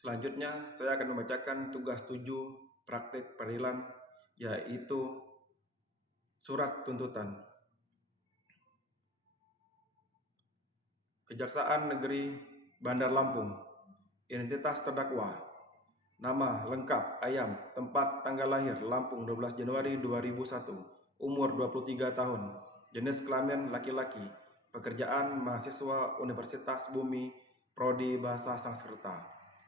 Selanjutnya, saya akan membacakan tugas 7 praktik peradilan, yaitu surat tuntutan. Kejaksaan Negeri Bandar Lampung. Identitas terdakwa. Nama lengkap Ayam, tempat tanggal lahir Lampung 12 Januari 2001, umur 23 tahun, jenis kelamin laki-laki, pekerjaan mahasiswa Universitas Bumi, prodi Bahasa Sanskerta,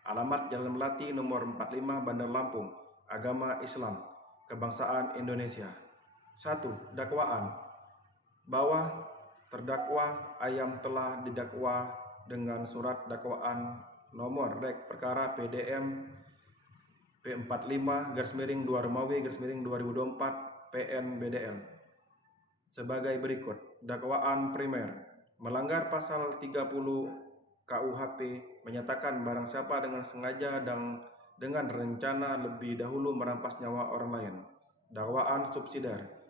alamat Jalan Melati nomor 45 Bandar Lampung, agama Islam, kebangsaan Indonesia. 1. Dakwaan. Bahwa terdakwa Ayam telah didakwa dengan surat dakwaan nomor Rek Perkara PDM P45-2 PN BDL sebagai berikut. Dakwaan primer. Melanggar pasal 30 KUHP menyatakan barang siapa dengan sengaja dan dengan rencana lebih dahulu merampas nyawa orang lain. Dakwaan subsidiar.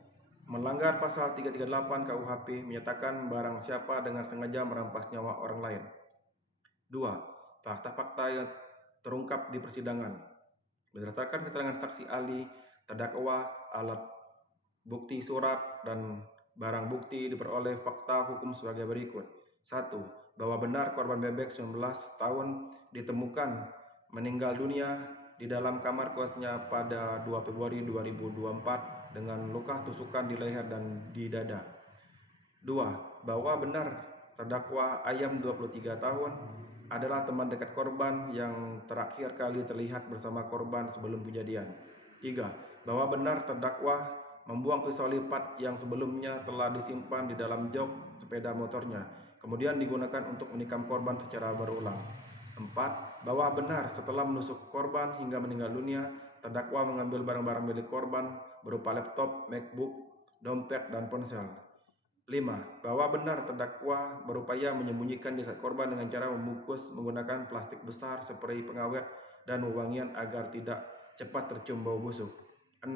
Melanggar pasal 338 KUHP menyatakan barang siapa dengan sengaja merampas nyawa orang lain. 2. Fakta-fakta yang terungkap di persidangan. Berdasarkan keterangan saksi ahli, terdakwa, alat bukti surat, dan barang bukti diperoleh fakta hukum sebagai berikut. 1. Bahwa benar korban bebek 19 tahun ditemukan meninggal dunia di dalam kamar kosnya pada 2 Februari 2024 dengan luka tusukan di leher dan di dada. 2. Bahwa benar terdakwa Ayam 23 tahun adalah teman dekat korban yang terakhir kali terlihat bersama korban sebelum kejadian. 3. Bahwa benar terdakwa membuang pisau lipat yang sebelumnya telah disimpan di dalam jok sepeda motornya, kemudian digunakan untuk menikam korban secara berulang. 4. Bahwa benar setelah menusuk korban hingga meninggal dunia, terdakwa mengambil barang-barang milik korban berupa laptop, MacBook, dompet, dan ponsel. 5. Bahwa benar terdakwa berupaya menyembunyikan jasad korban dengan cara membungkus menggunakan plastik besar, sprei pengawet, dan wewangian agar tidak cepat tercium bau busuk. 6.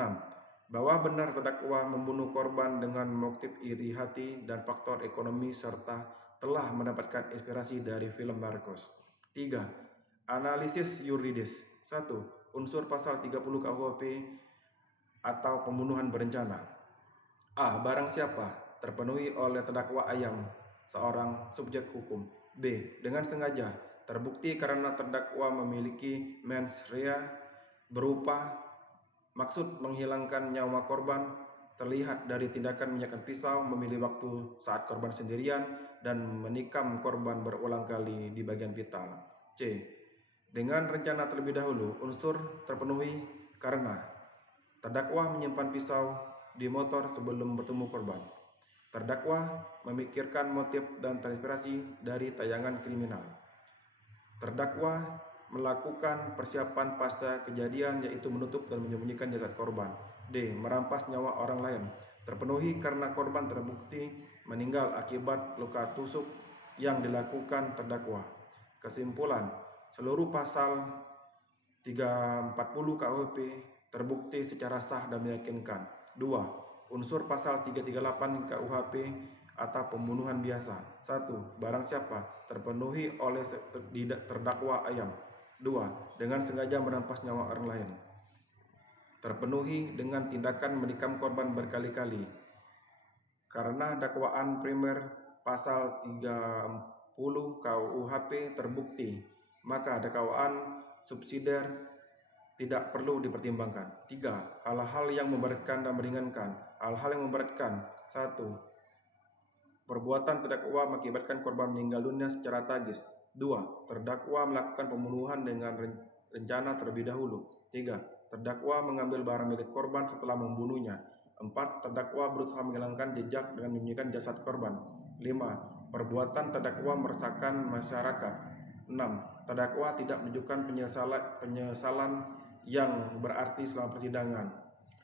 Bahwa benar terdakwa membunuh korban dengan motif iri hati dan faktor ekonomi serta telah mendapatkan inspirasi dari film Narcos. 3. Analisis yuridis. 1. Unsur pasal 30 KUHP atau pembunuhan berencana. A. Barang siapa terpenuhi oleh terdakwa Ayam, seorang subjek hukum. B. Dengan sengaja terbukti karena terdakwa memiliki mens rea berupa maksud menghilangkan nyawa korban, terlihat dari tindakan menyiapkan pisau, memilih waktu saat korban sendirian, dan menikam korban berulang kali di bagian vital. C. Dengan rencana terlebih dahulu, unsur terpenuhi karena terdakwa menyimpan pisau di motor sebelum bertemu korban. Terdakwa memikirkan motif dan terinspirasi dari tayangan kriminal. Terdakwa melakukan persiapan pasca kejadian, yaitu menutup dan menyembunyikan jasad korban. D. Merampas nyawa orang lain. Terpenuhi karena korban terbukti meninggal akibat luka tusuk yang dilakukan terdakwa. Kesimpulan, seluruh pasal 340 KUHP terbukti secara sah dan meyakinkan. 2. Unsur pasal 338 KUHP atau pembunuhan biasa. 1. Barang siapa terpenuhi oleh terdakwa Ayam. 2. Dengan sengaja merampas nyawa orang lain. Terpenuhi dengan tindakan menikam korban berkali-kali. Karena dakwaan primer pasal 30 KUHP terbukti, maka dakwaan subsidiar tidak perlu dipertimbangkan. 3. Hal-hal yang memberatkan dan meringankan. Hal-hal yang memberatkan. 1. Perbuatan terdakwa mengakibatkan korban meninggal dunia secara tragis. 2. Terdakwa melakukan pembunuhan dengan rencana terlebih dahulu. 3. Terdakwa mengambil barang milik korban setelah membunuhnya. 4. Terdakwa berusaha menghilangkan jejak dengan menyembunyikan jasad korban. 5. Perbuatan terdakwa meresahkan masyarakat. 6. Terdakwa tidak menunjukkan penyesalan yang berarti selama persidangan.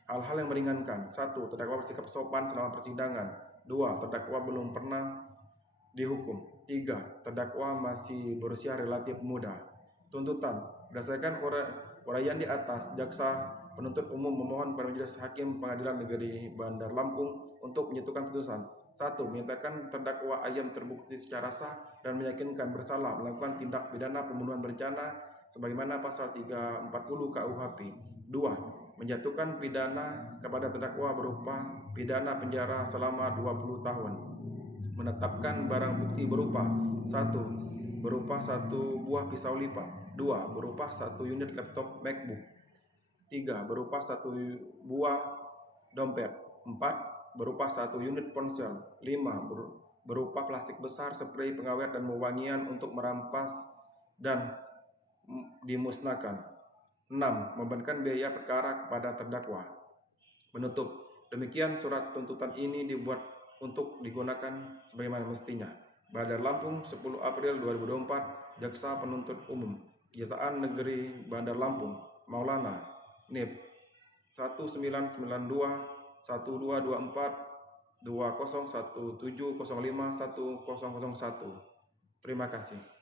Hal-hal yang meringankan. 1. Terdakwa bersikap sopan selama persidangan. 2. Terdakwa belum pernah dihukum. 3. Terdakwa masih berusia relatif muda. Tuntutan. Berdasarkan uraian di atas, jaksa penuntut umum memohon kepada Majelis Hakim Pengadilan Negeri Bandar Lampung untuk menyatukan putusan. 1. Menyatakan terdakwa Ayam terbukti secara sah dan meyakinkan bersalah melakukan tindak pidana pembunuhan berencana sebagaimana pasal 340 KUHP. 2. Menjatuhkan pidana kepada terdakwa berupa pidana penjara selama 20 tahun. Menetapkan barang bukti berupa 1. Berupa 1 buah pisau lipat. 2. Berupa 1 unit laptop MacBook. 3. Berupa 1 buah dompet. 4. Berupa 1 unit ponsel. 5. Berupa plastik besar, spray pengawet dan wewangian untuk merampas dan dimusnahkan. 6. Membebankan biaya perkara kepada terdakwa. Menutup. Demikian surat tuntutan ini dibuat untuk digunakan sebagaimana mestinya. Bandar Lampung, 10 April 2024, Jaksa Penuntut Umum, Kejaksaan Negeri Bandar Lampung, Maulana, NIP 1992 1224 201705 1001. Terima kasih.